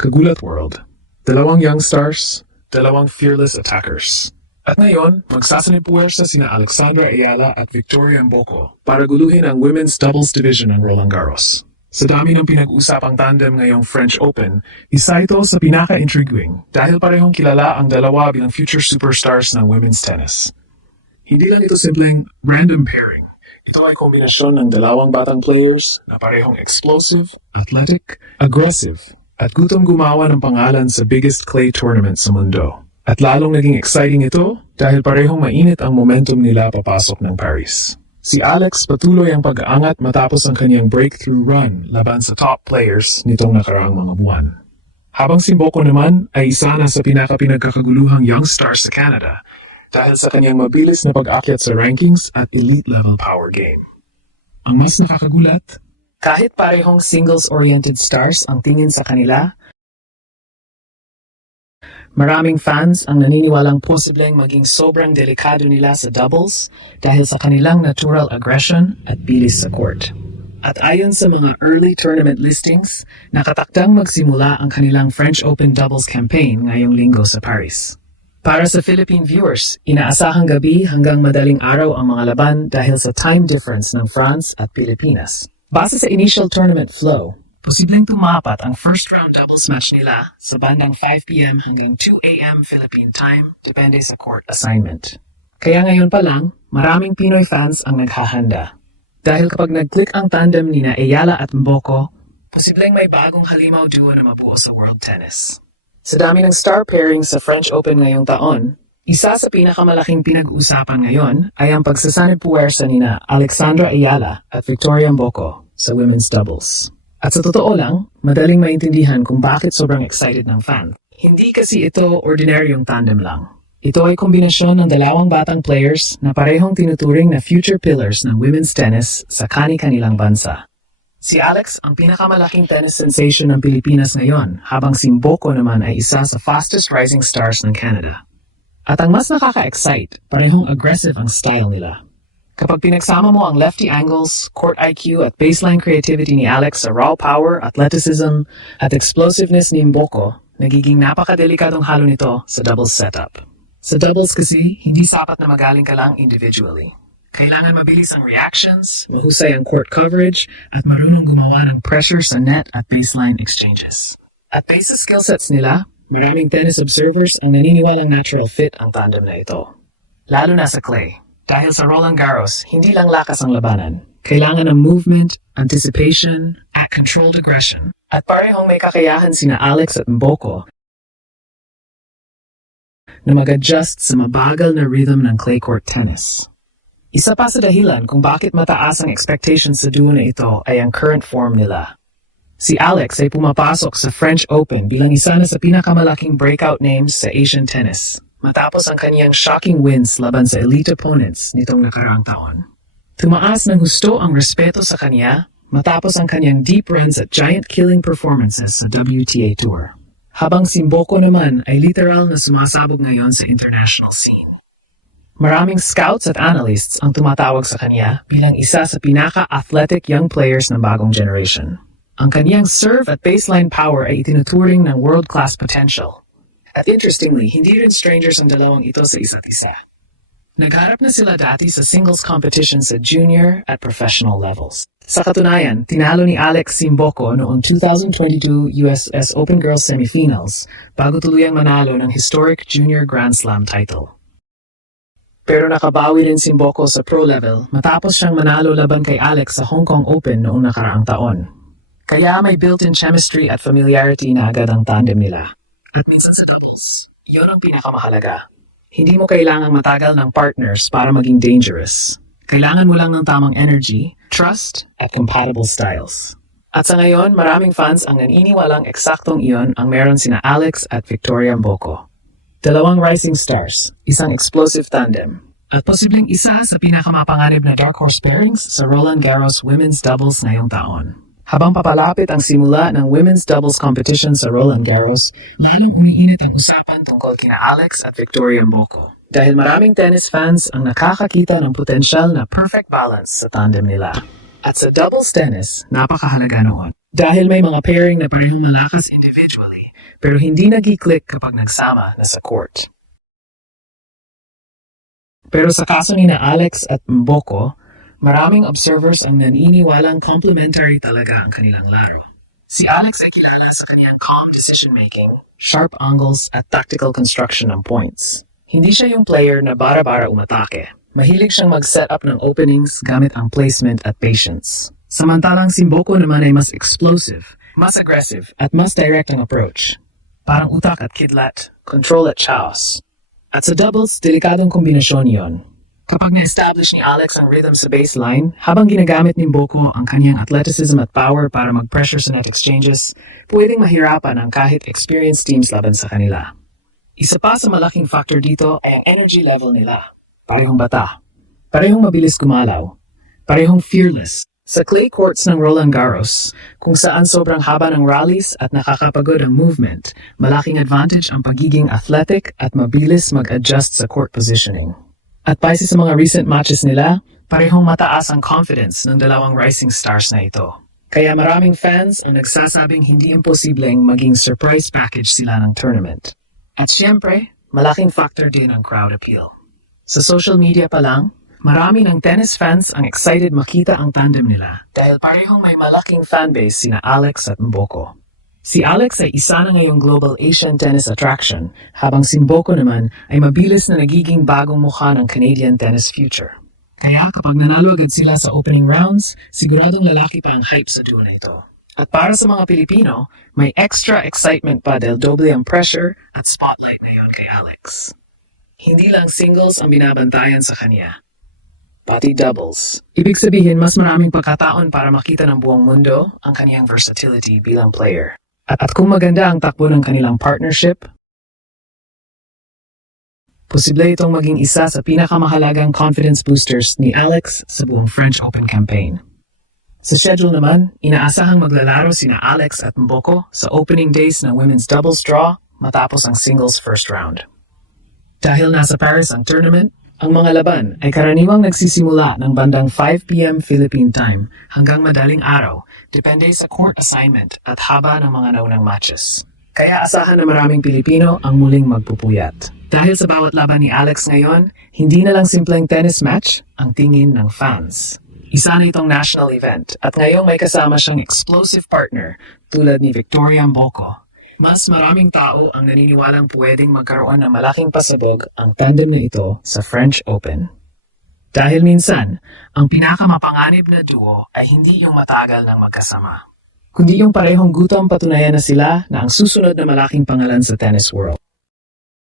Kagulat World. Dalawang young stars, dalawang fearless attackers. At ngayon, magsasanipuwersa sina Alexandra Ayala at Victoria Mboco para guluhin ang women's doubles division ng Roland Garros. Sa dami ng pinag-usapang tandem ngayong French Open, isa ito sa pinaka-intriguing dahil parehong kilala ang dalawa bilang future superstars ng women's tennis. Hindi lang ito simpleng random pairing. Ito ay kombinasyon ng dalawang batang players na parehong explosive, athletic, aggressive, at gutong gumawa ng pangalan sa biggest clay tournament sa mundo. At lalong naging exciting ito dahil parehong mainit ang momentum nila papasok ng Paris. Si Alex patuloy ang pag-aangat matapos ang kanyang breakthrough run laban sa top players nitong nakaraang mga buwan. Habang si Mboco naman ay isa na sa pinagkakaguluhang young stars sa Canada dahil sa kanyang mabilis na pag-akyat sa rankings at elite-level power game. Ang mas nakakagulat, kahit parehong singles-oriented stars ang tingin sa kanila, maraming fans ang naniniwalang posibleng maging sobrang delikado nila sa doubles dahil sa kanilang natural aggression at bilis sa court. At ayon sa mga early tournament listings, nakatakdang magsimula ang kanilang French Open doubles campaign ngayong linggo sa Paris. Para sa Philippine viewers, inaasahang gabi hanggang madaling araw ang mga laban dahil sa time difference ng France at Pilipinas. Base sa initial tournament flow, posibleng tumapat ang first round doubles match nila sa bandang 5 p.m. hanggang 2 a.m. Philippine time, depende sa court assignment. Kaya ngayon pa lang, maraming Pinoy fans ang naghahanda. Dahil kapag nag-click ang tandem nina Ayala at Mboco, posibleng may bagong halimaw duo na mabuo sa world tennis. Sa dami ng star pairing sa French Open ngayong taon, isa sa pinakamalaking pinag-uusapan ngayon ay ang pagsasanipuwersa nina Alexandra Ayala at Victoria Mboco sa women's doubles. At sa totoo lang, madaling maintindihan kung bakit sobrang excited ng fan. Hindi kasi ito ordinaryong tandem lang. Ito ay kombinasyon ng dalawang batang players na parehong tinuturing na future pillars ng women's tennis sa kani-kanilang bansa. Si Alex ang pinakamalaking tennis sensation ng Pilipinas ngayon, habang si Mboco naman ay isa sa fastest rising stars ng Canada. At ang mas nakaka-excite, parehong aggressive ang style nila. Kapag pinagsama mo ang lefty angles, court IQ at baseline creativity ni Alex sa raw power, athleticism, at explosiveness ni Mboco, nagiging napakadelikadong halo nito sa doubles setup. Sa doubles kasi, hindi sapat na magaling ka lang individually. Kailangan mabilis ang reactions, mahusay ang court coverage, at marunong gumawa ng pressure sa net at baseline exchanges. At base sa skill sets nila, maraming tennis observers ang naniniwalang natural fit ang tandem na ito. Lalo na sa clay. Dahil sa Roland Garros, hindi lang lakas ang labanan. Kailangan ng movement, anticipation, at controlled aggression. At parehong may kakayahan sina Alex at Mboco na mag-adjust sa mabagal na rhythm ng clay court tennis. Isa pa sa dahilan kung bakit mataas ang expectations sa duo na ito ay ang current form nila. Si Alex ay pumapasok sa French Open bilang isa na sa pinakamalaking breakout names sa Asian tennis, matapos ang kaniyang shocking wins laban sa elite opponents nitong nakaraang taon. Tumaas ng husto ang respeto sa kaniya matapos ang kaniyang deep runs at giant-killing performances sa WTA Tour. Habang si Mboco naman ay literal na sumasabog ngayon sa international scene. Maraming scouts at analysts ang tumatawag sa kanya bilang isa sa pinaka-athletic young players ng bagong generation. Ang kaniyang serve at baseline power ay itinuturing ng world-class potential. At interestingly, hindi rin strangers ang dalawang ito sa isa't isa. Nagharap na sila dati sa singles competition sa junior at professional levels. Sa katunayan, tinalo ni Alex si Mboco noong 2022 USS Open Girls Semifinals bago tuluyang manalo ng historic junior Grand Slam title. Pero nakabawi rin si Mboco sa pro level matapos siyang manalo laban kay Alex sa Hong Kong Open noong nakaraang taon. Kaya may built-in chemistry at familiarity na agad ang tandem nila. At minsan sa doubles, yon ang pinakamahalaga. Hindi mo kailangang matagal ng partners para maging dangerous. Kailangan mo lang ng tamang energy, trust, at compatible styles. At sa ngayon, maraming fans ang naniniwalang eksaktong iyon ang meron sina Alex at Victoria Mboco. Dalawang rising stars, isang explosive tandem, at posibleng isa sa pinakamapanganib na dark horse pairings sa Roland Garros women's doubles ngayong taon. Habang papalapit ang simula ng women's doubles competition sa Roland Garros, lalong umiinit ang usapan tungkol kina Alex at Victoria Mboco. Dahil maraming tennis fans ang nakakakita ng potensyal na perfect balance sa tandem nila. At sa doubles tennis, napakahalaga noon. Dahil may mga pairing na parehong malakas individually, pero hindi nag-click kapag nagsama na sa court. Pero sa kaso ni na Alex at Mboko, maraming observers ang naniniwalang complementary talaga ang kanilang laro. Si Alex ay kilala sa kanyang calm decision-making, sharp angles at tactical construction ng points. Hindi siya yung player na bara-bara umatake. Mahilig siyang mag-set up ng openings gamit ang placement at patience. Samantalang si Mboko naman ay mas explosive, mas aggressive at mas direct ang approach. Parang utak at kidlat, control at chaos. At sa doubles, delikadong kombinasyon yon. Kapag na-establish ni Alex ang rhythm sa baseline, habang ginagamit ni Mboko ang kanyang athleticism at power para mag-pressure sa net exchanges, pwedeng mahirapan ang kahit experienced teams laban sa kanila. Isa pa sa malaking factor dito ay ang energy level nila. Parehong bata, parehong mabilis gumalaw, parehong fearless. Sa clay courts ng Roland Garros, kung saan sobrang haba ng rallies at nakakapagod ang movement, malaking advantage ang pagiging athletic at mabilis mag-adjust sa court positioning. At base sa mga recent matches nila, parehong mataas ang confidence ng dalawang rising stars na ito. Kaya maraming fans ang nagsasabing hindi imposibleng maging surprise package sila ng tournament. At syempre, malaking factor din ang crowd appeal. Sa social media pa lang, marami ng tennis fans ang excited makita ang tandem nila dahil parehong may malaking fanbase sina Alex at Mboko. Si Alex ay isa na ngayong global Asian tennis attraction, habang si Mboko naman ay mabilis na nagiging bagong mukha ng Canadian tennis future. Kaya kapag nanalo agad sila sa opening rounds, siguradong lalaki pa ang hype sa duo na ito. At para sa mga Pilipino, may extra excitement pa dahil doble ang pressure at spotlight ngayon kay Alex. Hindi lang singles ang binabantayan sa kanya, pati doubles. Ibig sabihin, mas maraming pagkataon para makita ng buong mundo ang kaniyang versatility bilang player. At kung maganda ang takbo ng kanilang partnership, posible itong maging isa sa pinakamahalagang confidence boosters ni Alex sa buong French Open campaign. Sa schedule naman, inaasahang maglalaro sina Alex at Mboko sa opening days ng women's doubles draw matapos ang singles first round. Dahil nasa Paris ang tournament, ang mga laban ay karaniwang nagsisimula ng bandang 5 p.m. Philippine time hanggang madaling araw, depende sa court assignment at haba ng mga naunang matches. Kaya asahan na maraming Pilipino ang muling magpupuyat. Dahil sa bawat laban ni Alex ngayon, hindi na lang simpleng tennis match ang tingin ng fans. Isa na itong national event at ngayong may kasama siyang explosive partner tulad ni Victoria Mboko. Mas maraming tao ang naniniwalang pwedeng magkaroon ng malaking pasabog ang tandem na ito sa French Open. Dahil minsan, ang pinakamapanganib na duo ay hindi yung matagal ng magkasama, kundi yung parehong gutom patunayan na sila na ang susunod na malaking pangalan sa tennis world.